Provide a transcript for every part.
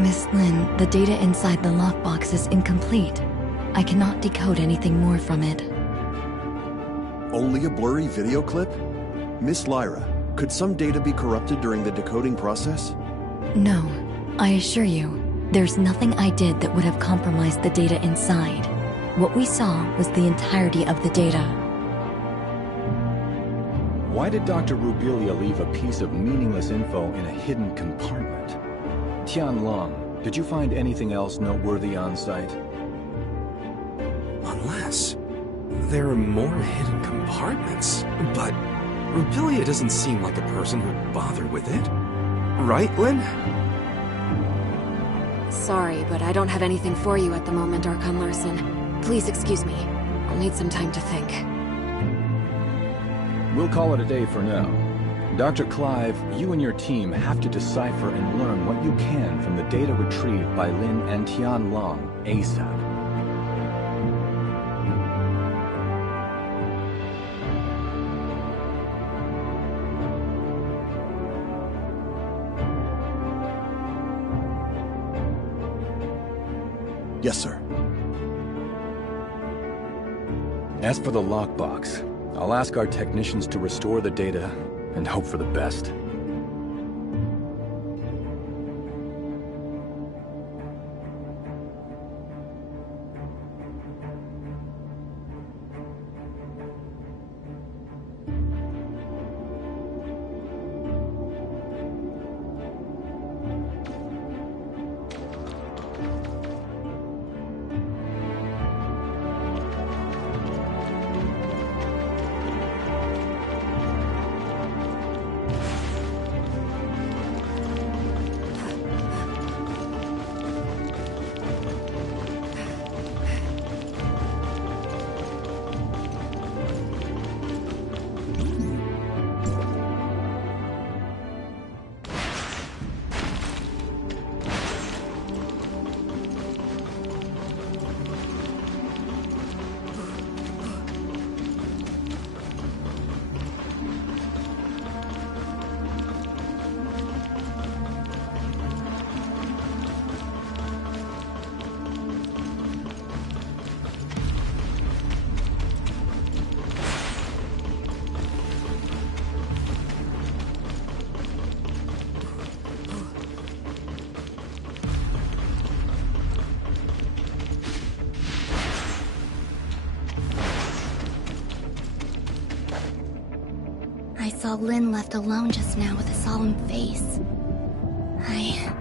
Miss Lin, the data inside the lockbox is incomplete. I cannot decode anything more from it. Only a blurry video clip? Miss Lyra, could some data be corrupted during the decoding process? No, I assure you, there's nothing I did that would have compromised the data inside. What we saw was the entirety of the data. Why did Dr. Rubelia leave a piece of meaningless info in a hidden compartment? Tianlong, did you find anything else noteworthy on site? Unless there are more hidden compartments. But Rubelia doesn't seem like a person who'd bother with it. Right, Lin? Sorry, but I don't have anything for you at the moment, Archon Larson. Please excuse me. I'll need some time to think. We'll call it a day for now. Dr. Clive, you and your team have to decipher and learn what you can from the data retrieved by Lin and Tianlong ASAP. Yes, sir. As for the lockbox, I'll ask our technicians to restore the data and hope for the best. I saw Lin left alone just now with a solemn face. I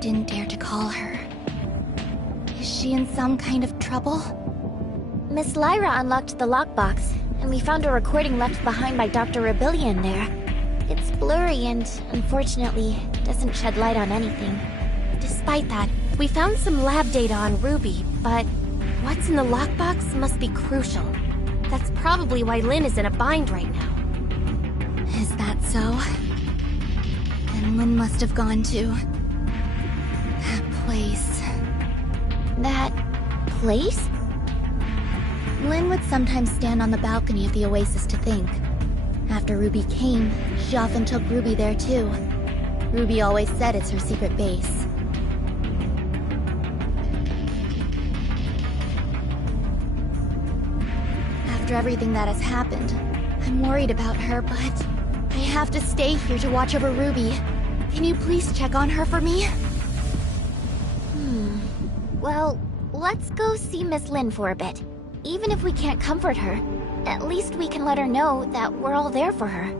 didn't dare to call her. Is she in some kind of trouble? Miss Lyra unlocked the lockbox, and we found a recording left behind by Dr. Rubelia in there. It's blurry and, unfortunately, doesn't shed light on anything. Despite that, we found some lab data on Ruby, but what's in the lockbox must be crucial. That's probably why Lin is in a bind right now. Is that so? Then Lin must have gone to... that place. That... place? Lin would sometimes stand on the balcony of the Oasis to think. After Ruby came, she often took Ruby there too. Ruby always said it's her secret base. After everything that has happened, I'm worried about her, but I have to stay here to watch over Ruby. Can you please check on her for me? Well, let's go see Miss Lin for a bit. Even if we can't comfort her, at least we can let her know that we're all there for her.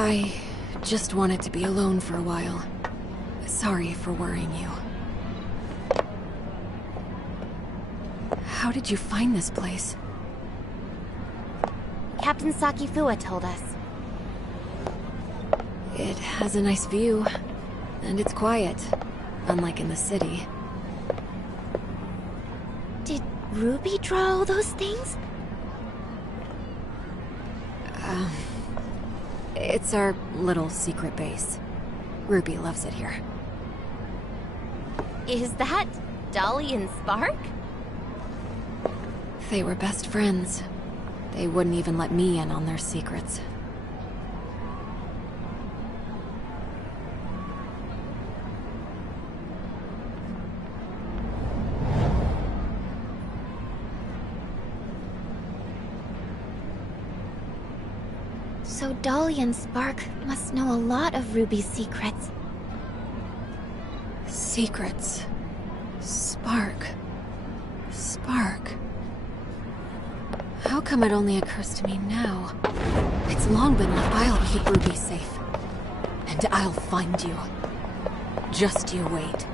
I just wanted to be alone for a while. Sorry for worrying you. How did you find this place? Captain Sakifua told us. It has a nice view, and it's quiet, unlike in the city. Did Ruby draw all those things? It's our little secret base. Ruby loves it here. Is that Dolly and Spark? They were best friends. They wouldn't even let me in on their secrets. So Dolly and Spark must know a lot of Ruby's secrets. Secrets. Spark. How come it only occurs to me now? It's long been left. I'll keep Ruby safe. And I'll find you. Just you wait.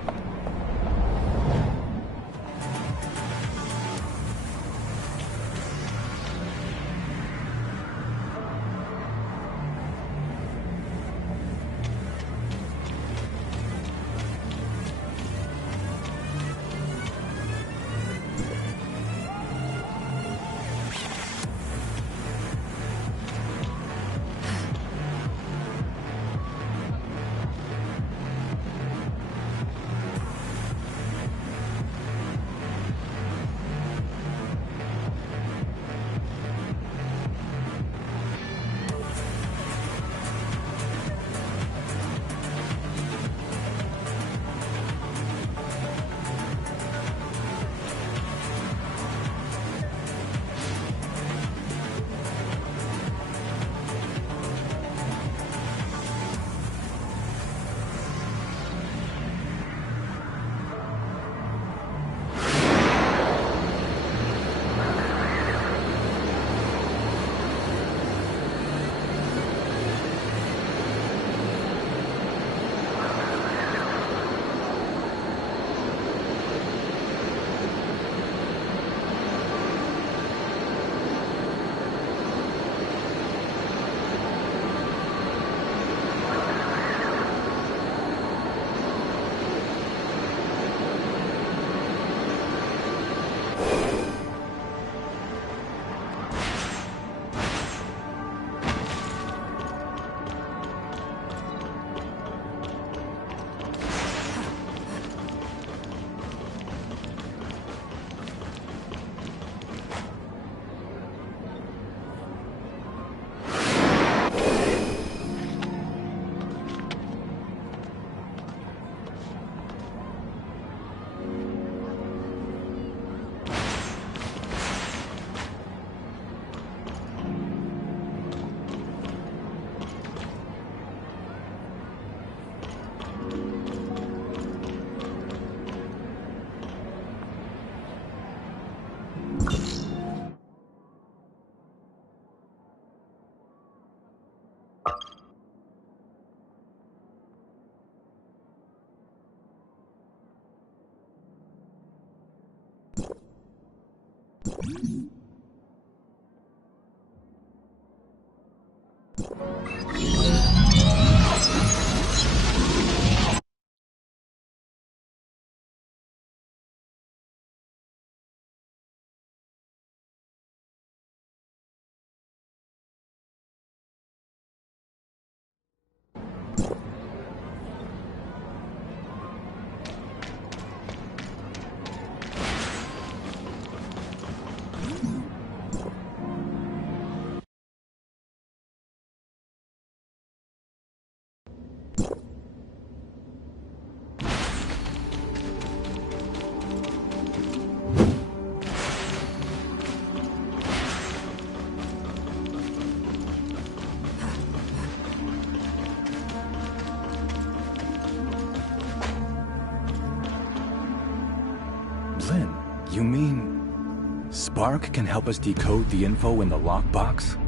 Spark can help us decode the info in the lockbox?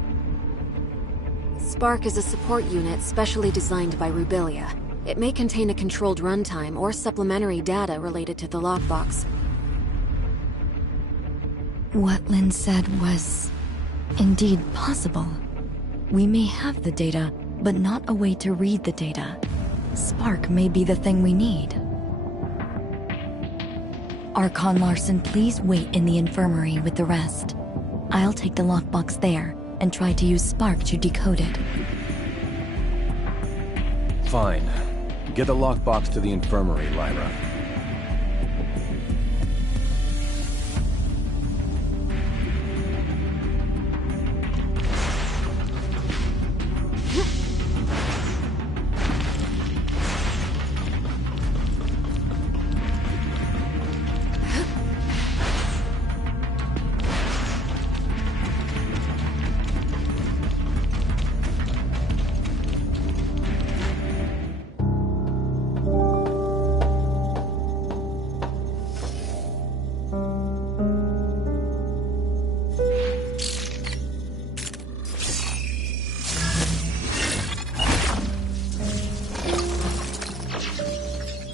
Spark is a support unit specially designed by Rubilia. It may contain a controlled runtime or supplementary data related to the lockbox. What Lynn said was indeed possible. We may have the data, but not a way to read the data. Spark may be the thing we need. Archon Larson, please wait in the infirmary with the rest. I'll take the lockbox there and try to use Spark to decode it. Fine. Get the lockbox to the infirmary, Lyra.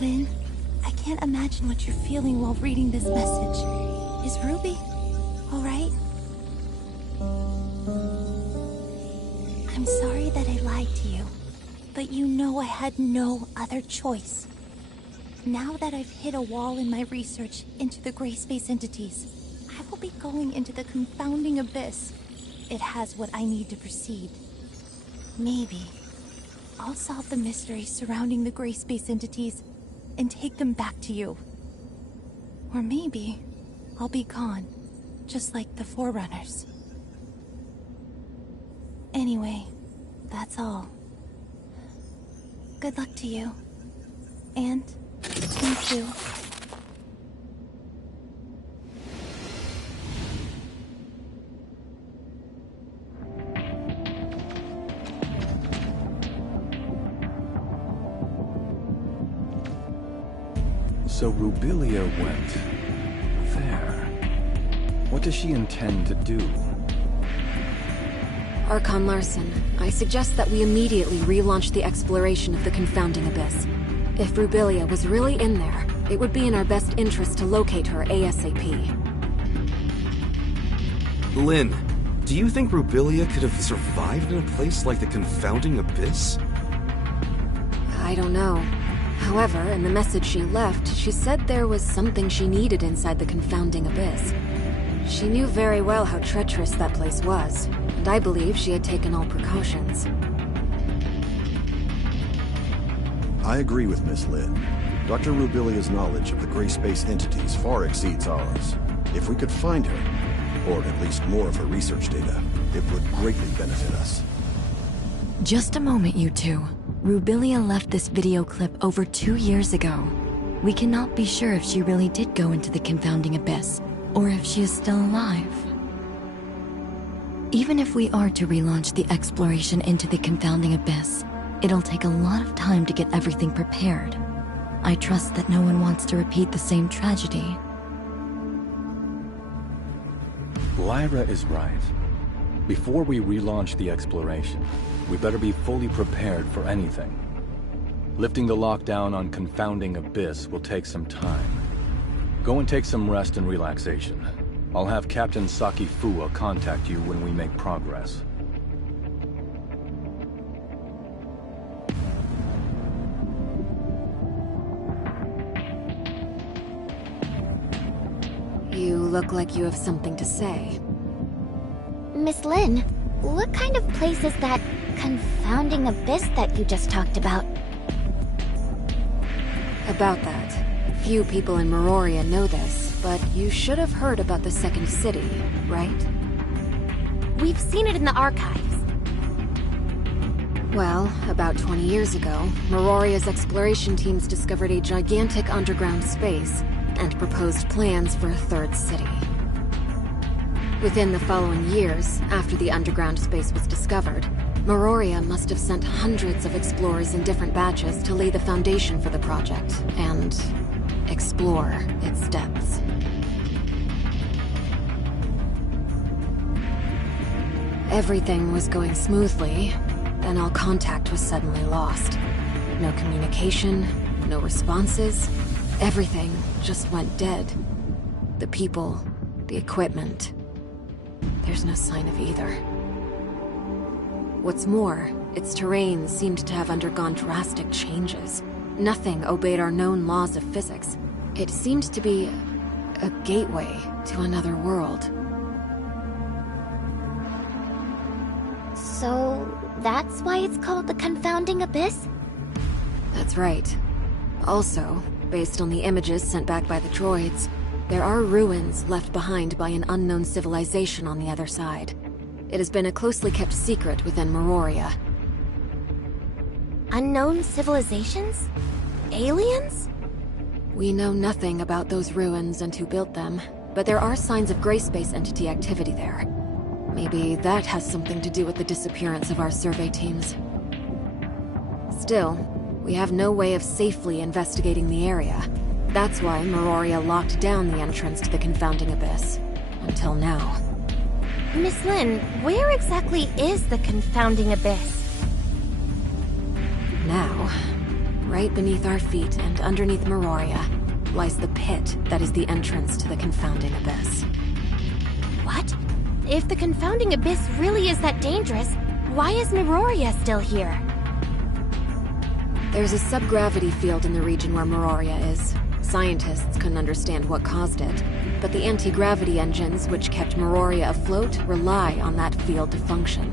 Lynn, I can't imagine what you're feeling while reading this message. Is Ruby alright? I'm sorry that I lied to you, but you know I had no other choice. Now that I've hit a wall in my research into the gray space entities, I will be going into the confounding abyss. It has what I need to proceed. Maybe I'll solve the mysteries surrounding the gray space entities and take them back to you. Or maybe I'll be gone, just like the Forerunners. Anyway, that's all. Good luck to you. And me too. So Rubilia went there. What does she intend to do? Archon Larson, I suggest that we immediately relaunch the exploration of the confounding abyss. If Rubilia was really in there, it would be in our best interest to locate her ASAP. Lynn, do you think Rubilia could have survived in a place like the confounding abyss? I don't know. However, in the message she left, she said there was something she needed inside the confounding abyss. She knew very well how treacherous that place was, and I believe she had taken all precautions. I agree with Miss Lynn. Dr. Rubilia's knowledge of the gray space entities far exceeds ours. If we could find her, or at least more of her research data, it would greatly benefit us. Just a moment, you two. Rubilia left this video clip over 2 years ago. We cannot be sure if she really did go into the confounding abyss, or if she is still alive. Even if we are to relaunch the exploration into the confounding abyss, it'll take a lot of time to get everything prepared. I trust that no one wants to repeat the same tragedy. Lyra is right. Before we relaunch the exploration, we better be fully prepared for anything. Lifting the lockdown on Confounding Abyss will take some time. Go and take some rest and relaxation. I'll have Captain Saki Fuwa contact you when we make progress. You look like you have something to say. Miss Lynn, what kind of place is that confounding abyss that you just talked about? About that, few people in Meroria know this, but you should have heard about the Second City, right? We've seen it in the archives. Well, about 20 years ago, Meroria's exploration teams discovered a gigantic underground space and proposed plans for a third city. Within the following years, after the underground space was discovered, Meroria must have sent hundreds of explorers in different batches to lay the foundation for the project and explore its depths. Everything was going smoothly, then all contact was suddenly lost. No communication, no responses. Everything just went dead. The people, the equipment. There's no sign of either. What's more, its terrain seemed to have undergone drastic changes. Nothing obeyed our known laws of physics. It seemed to be a gateway to another world. So, that's why it's called the Confounding Abyss? That's right. Also, based on the images sent back by the droids, there are ruins left behind by an unknown civilization on the other side. It has been a closely kept secret within Meroria. Unknown civilizations? Aliens? We know nothing about those ruins and who built them, but there are signs of gray space entity activity there. Maybe that has something to do with the disappearance of our survey teams. Still, we have no way of safely investigating the area. That's why Meroria locked down the entrance to the Confounding Abyss. Until now. Miss Lin, where exactly is the Confounding Abyss? Now, right beneath our feet and underneath Meroria, lies the pit that is the entrance to the Confounding Abyss. What? If the Confounding Abyss really is that dangerous, why is Meroria still here? There's a subgravity field in the region where Meroria is. Scientists couldn't understand what caused it, but the anti-gravity engines which kept Meroria afloat rely on that field to function.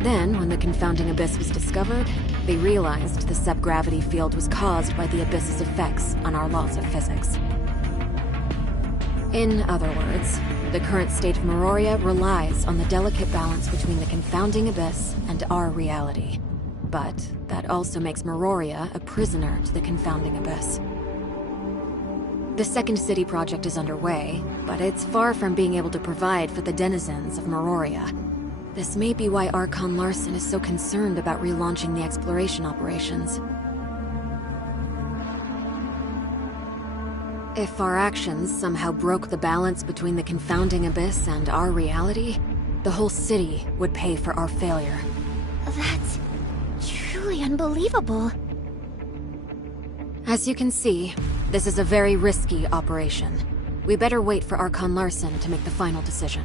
Then, when the Confounding Abyss was discovered, they realized the subgravity field was caused by the Abyss's effects on our laws of physics. In other words, the current state of Meroria relies on the delicate balance between the Confounding Abyss and our reality. But that also makes Meroria a prisoner to the Confounding Abyss. The Second City project is underway, but it's far from being able to provide for the denizens of Meroria. This may be why Archon Larson is so concerned about relaunching the exploration operations. If our actions somehow broke the balance between the Confounding Abyss and our reality, the whole city would pay for our failure. That's truly unbelievable. As you can see, this is a very risky operation. We better wait for Archon Larson to make the final decision.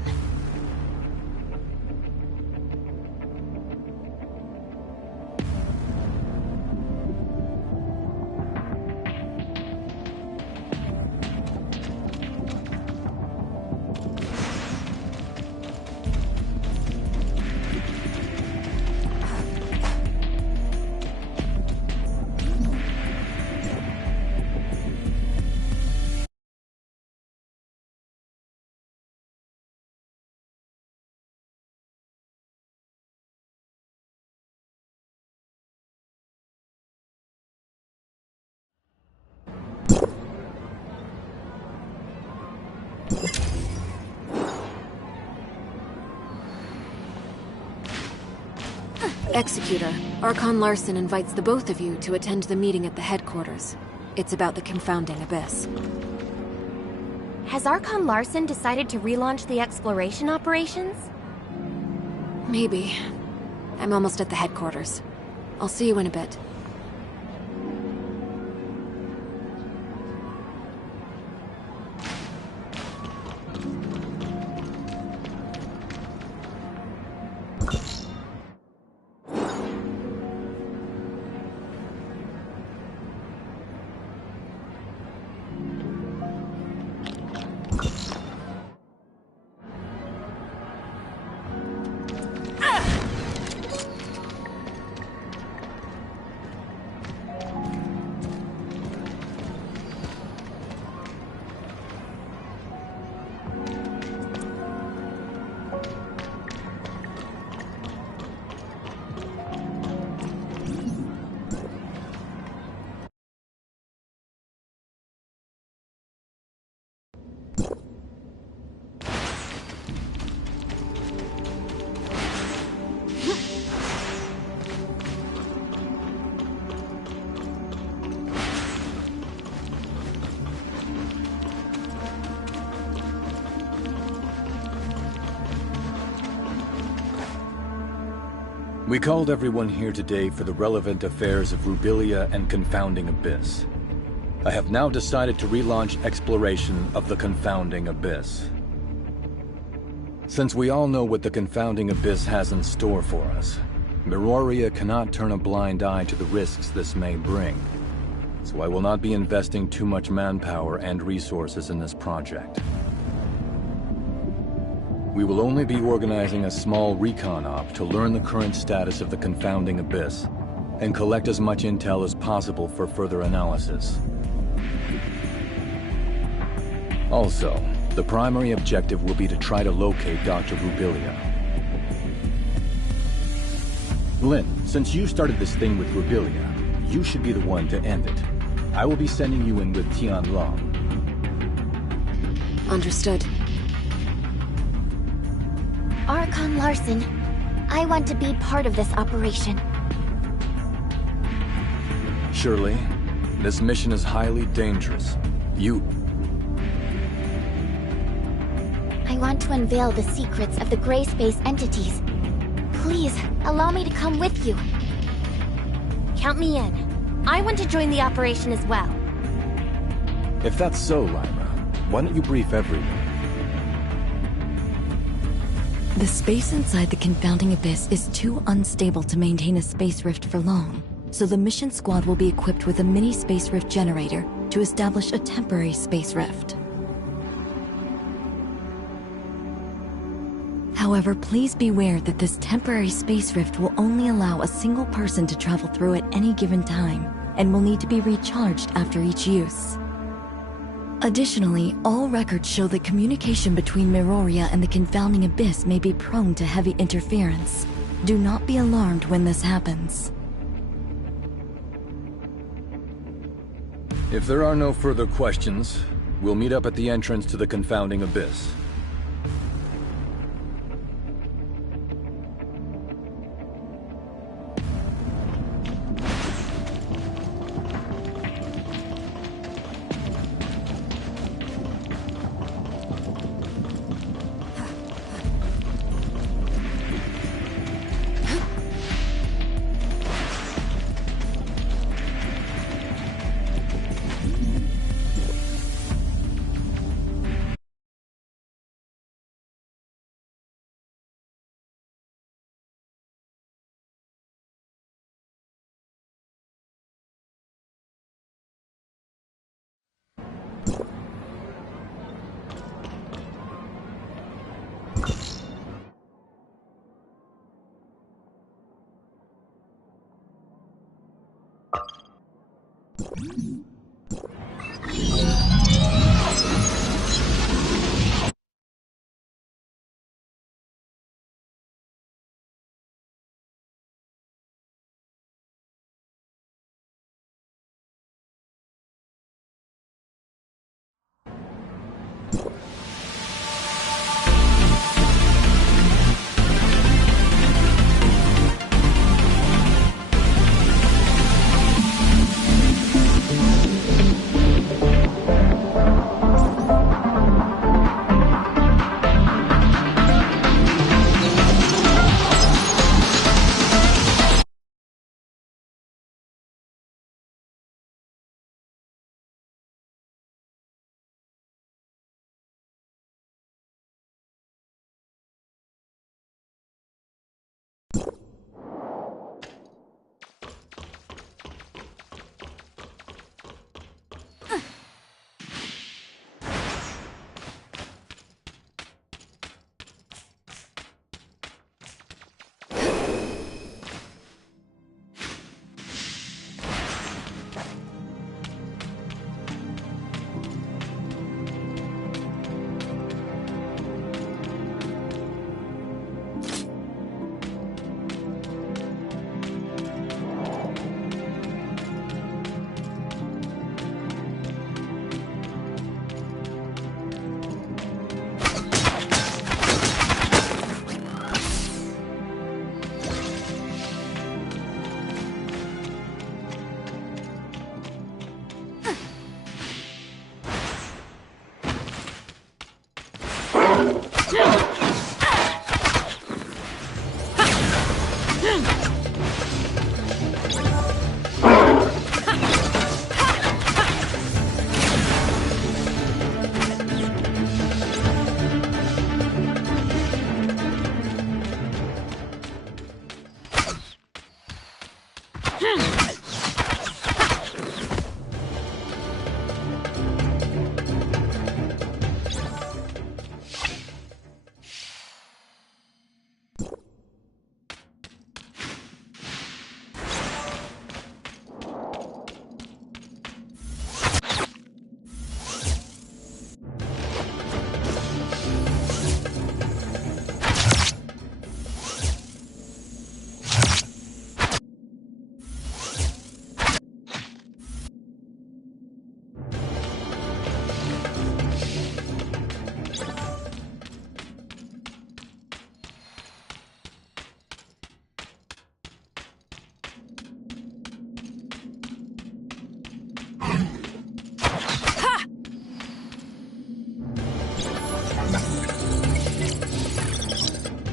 Executor, Archon Larson invites the both of you to attend the meeting at the headquarters. It's about the Confounding Abyss. Has Archon Larson decided to relaunch the exploration operations? Maybe. I'm almost at the headquarters. I'll see you in a bit. We called everyone here today for the relevant affairs of Rubilia and Confounding Abyss. I have now decided to relaunch exploration of the Confounding Abyss. Since we all know what the Confounding Abyss has in store for us, Miroria cannot turn a blind eye to the risks this may bring. So I will not be investing too much manpower and resources in this project. We will only be organizing a small recon op to learn the current status of the Confounding Abyss and collect as much intel as possible for further analysis. Also, the primary objective will be to try to locate Dr. Rubilia. Lin, since you started this thing with Rubilia, you should be the one to end it. I will be sending you in with Tian Long. Understood. Archon Larson, I want to be part of this operation. Shirley, this mission is highly dangerous. I want to unveil the secrets of the gray space entities. Please, allow me to come with you. Count me in. I want to join the operation as well. If that's so, Lyra, why don't you brief everyone? The space inside the Confounding Abyss is too unstable to maintain a space rift for long, so the mission squad will be equipped with a mini space rift generator to establish a temporary space rift. However, please beware that this temporary space rift will only allow a single person to travel through at any given time, and will need to be recharged after each use. Additionally, all records show that communication between Miroria and the Confounding Abyss may be prone to heavy interference. Do not be alarmed when this happens. If there are no further questions, we'll meet up at the entrance to the Confounding Abyss.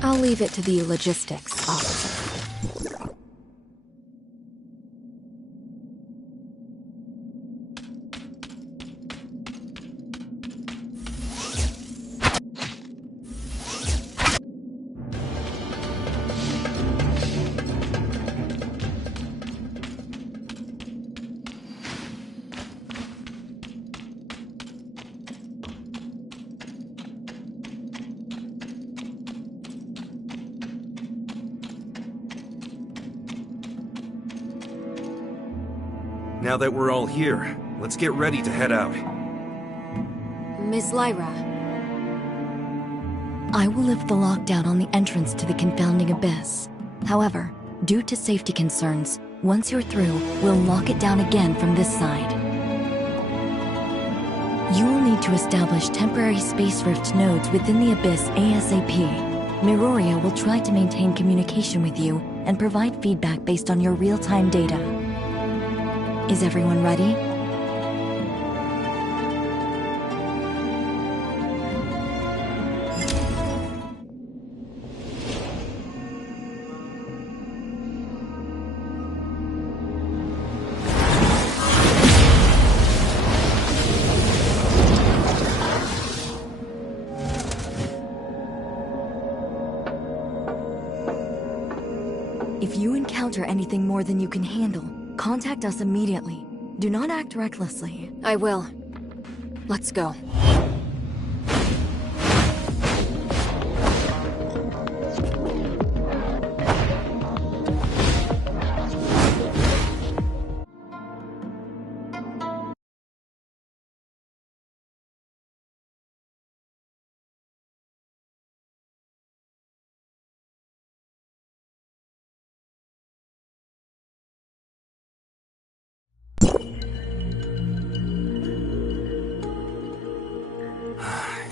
I'll leave it to the logistics officer. Now that we're all here, let's get ready to head out. Miss Lyra. I will lift the lockdown on the entrance to the confounding abyss. However, due to safety concerns, once you're through, we'll lock it down again from this side. You will need to establish temporary space rift nodes within the abyss ASAP. Miroria will try to maintain communication with you and provide feedback based on your real-time data. Is everyone ready? If you encounter anything more than you can handle, contact us immediately. Do not act recklessly. I will. Let's go.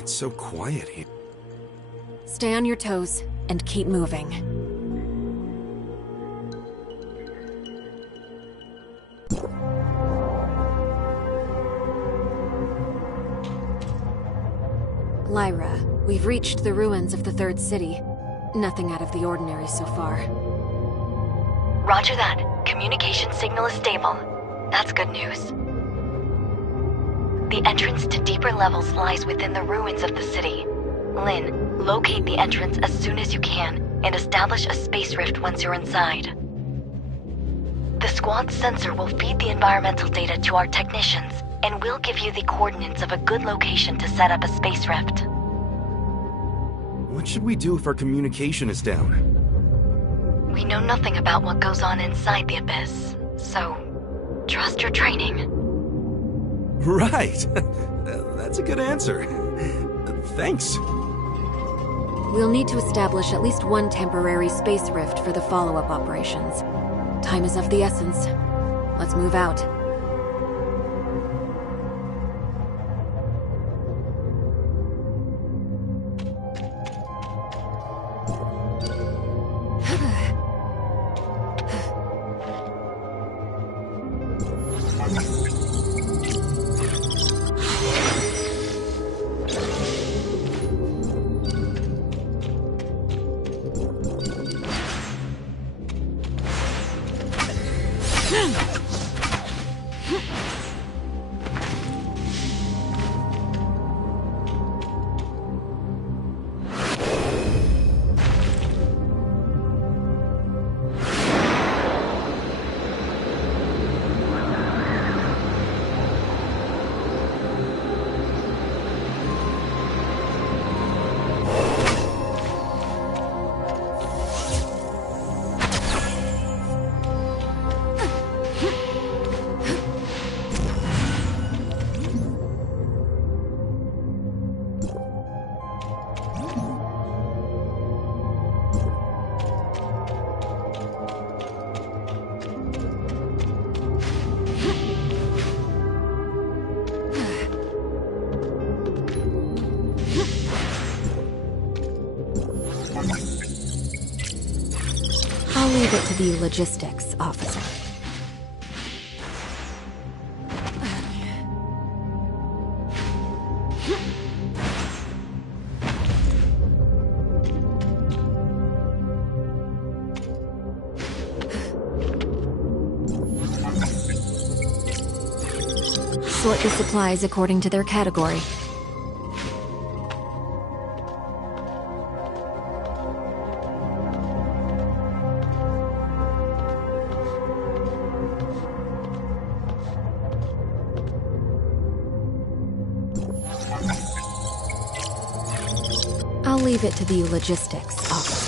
It's so quiet here. Stay on your toes and keep moving. Lyra, we've reached the ruins of the Third City. Nothing out of the ordinary so far. Roger that. Communication signal is stable. That's good news. The entrance to deeper levels lies within the ruins of the city. Lynn, locate the entrance as soon as you can, and establish a space rift once you're inside. The squad's sensor will feed the environmental data to our technicians, and we'll give you the coordinates of a good location to set up a space rift. What should we do if our communication is down? We know nothing about what goes on inside the abyss, so trust your training. Right! That's a good answer. Thanks. We'll need to establish at least one temporary space rift for the follow-up operations. Time is of the essence. Let's move out. I'll leave it to the logistics officer. Sort the supplies according to their category. I'll leave it to the logistics officer.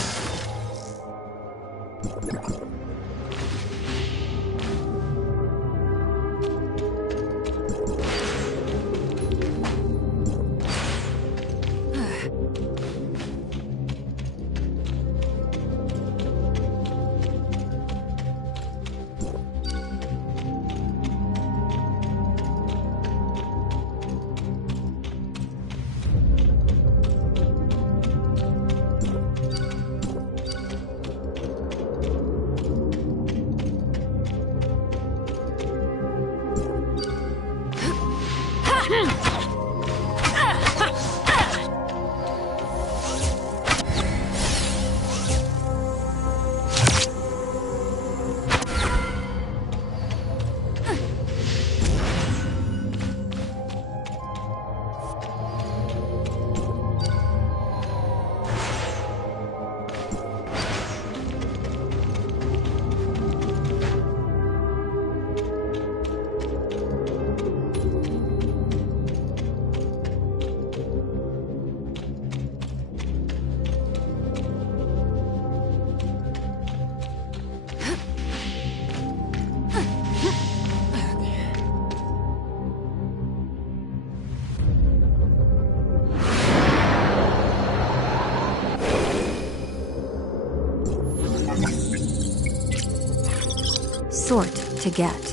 Sort to get.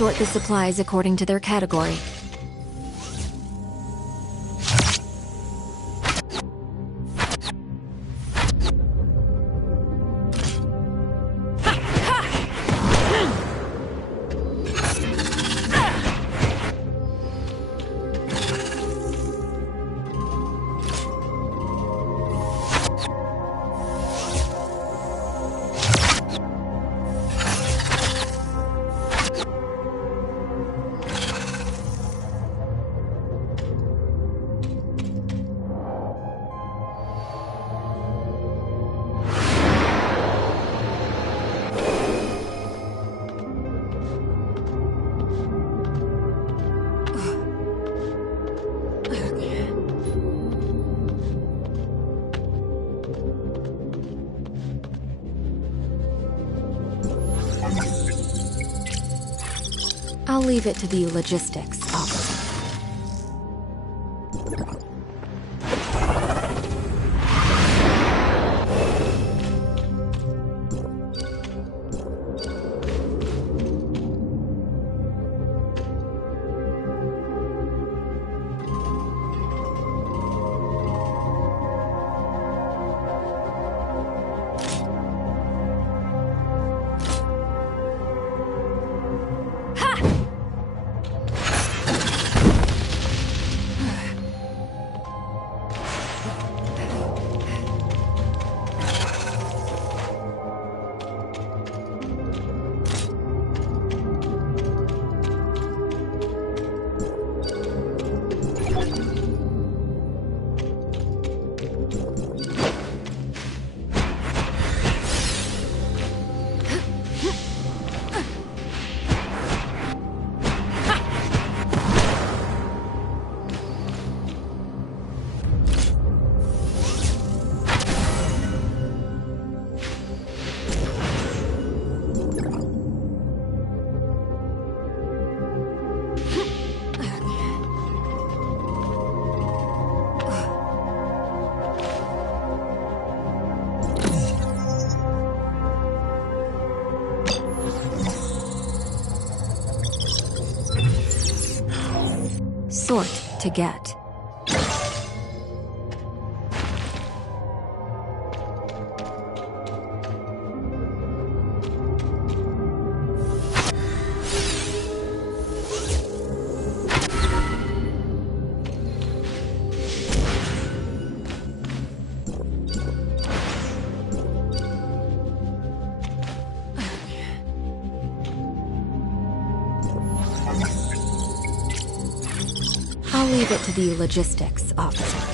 Sort the supplies according to their category. I'll leave it to the logistics officer. Sort to get. I'll leave it to the logistics officer.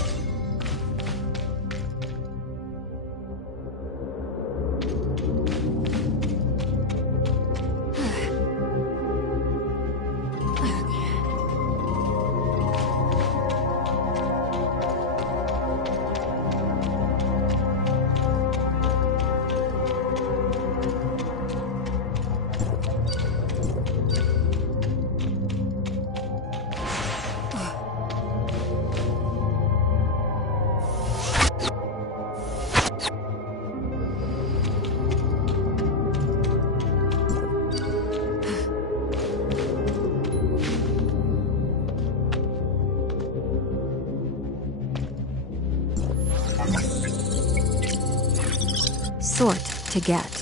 Sort to get.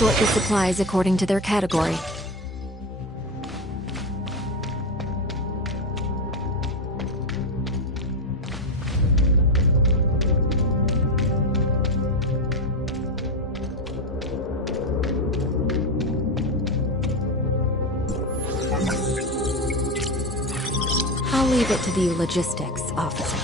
Sort the supplies according to their category. I'll leave it to the logistics officer.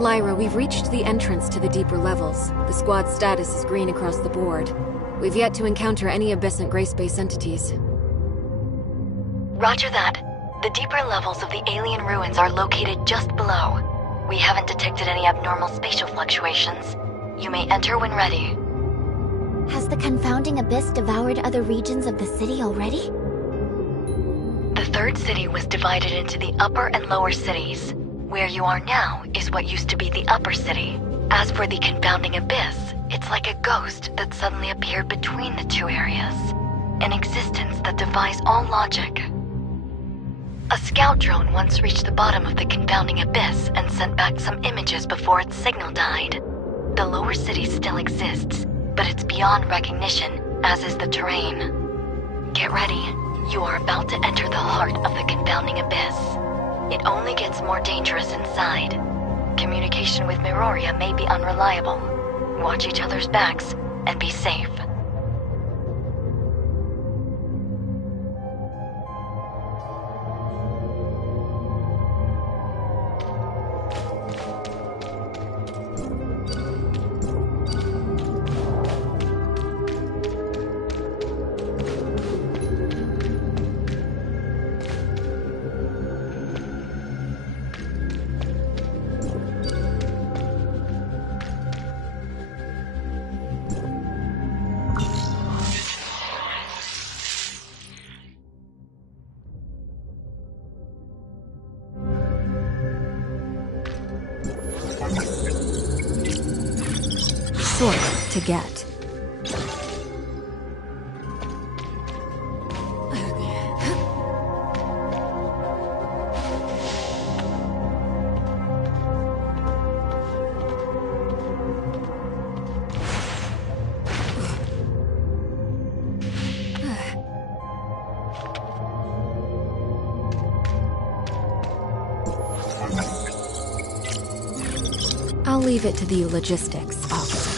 Lyra, we've reached the entrance to the deeper levels. The squad's status is green across the board. We've yet to encounter any abyssant gray space entities. Roger that. The deeper levels of the alien ruins are located just below. We haven't detected any abnormal spatial fluctuations. You may enter when ready. Has the confounding abyss devoured other regions of the city already? The third city was divided into the upper and lower cities. Where you are now is what used to be the upper city. As for the confounding abyss, it's like a ghost that suddenly appeared between the two areas. An existence that defies all logic. A scout drone once reached the bottom of the confounding abyss and sent back some images before its signal died. The lower city still exists, but it's beyond recognition, as is the terrain. Get ready. You are about to enter the heart of the confounding abyss. It only gets more dangerous inside. Communication with Miroria may be unreliable. Watch each other's backs and be safe. Sort to get. I'll leave it to the logistics officer.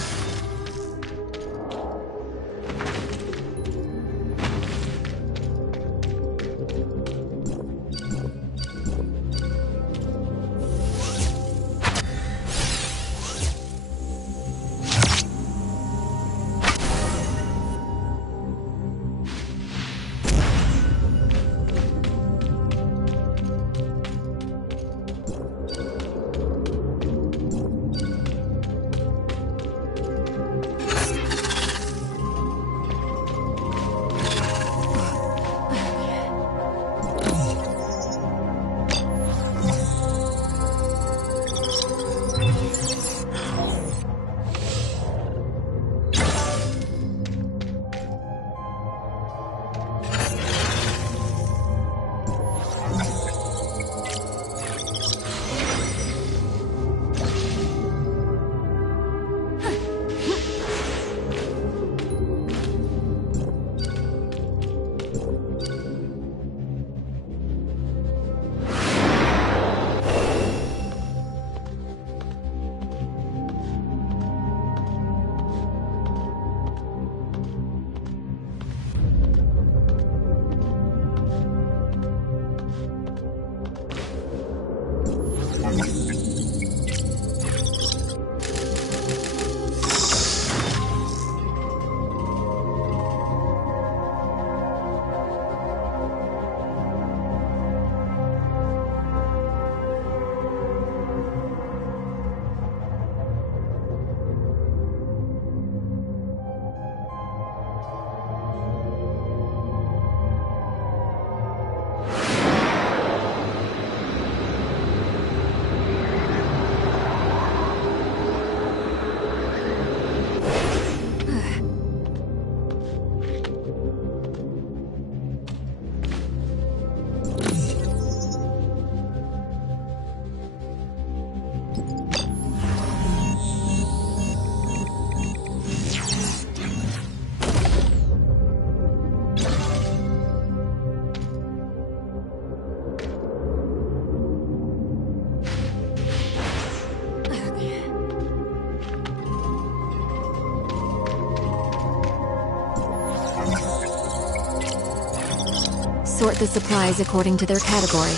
Sort the supplies according to their category.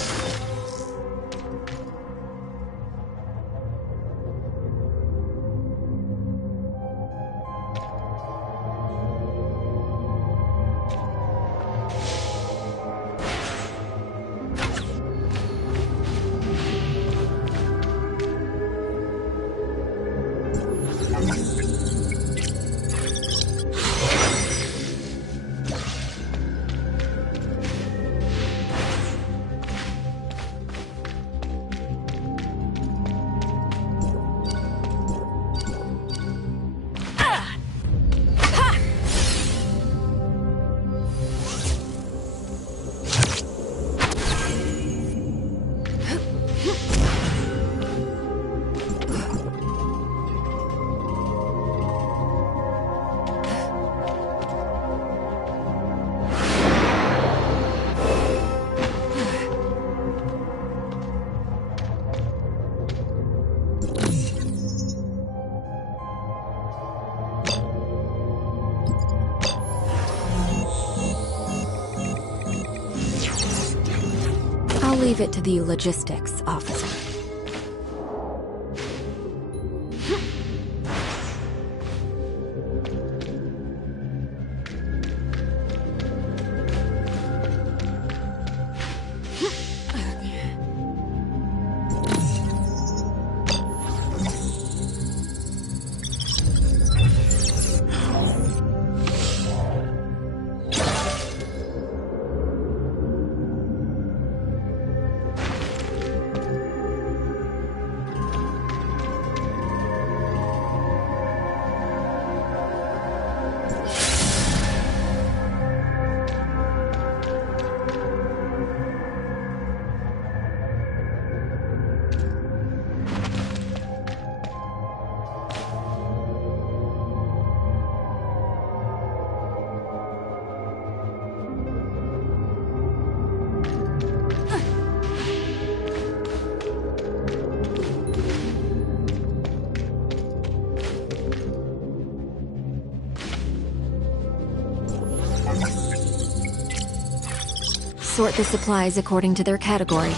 I'll leave it to the logistics officer. sort the supplies according to their category.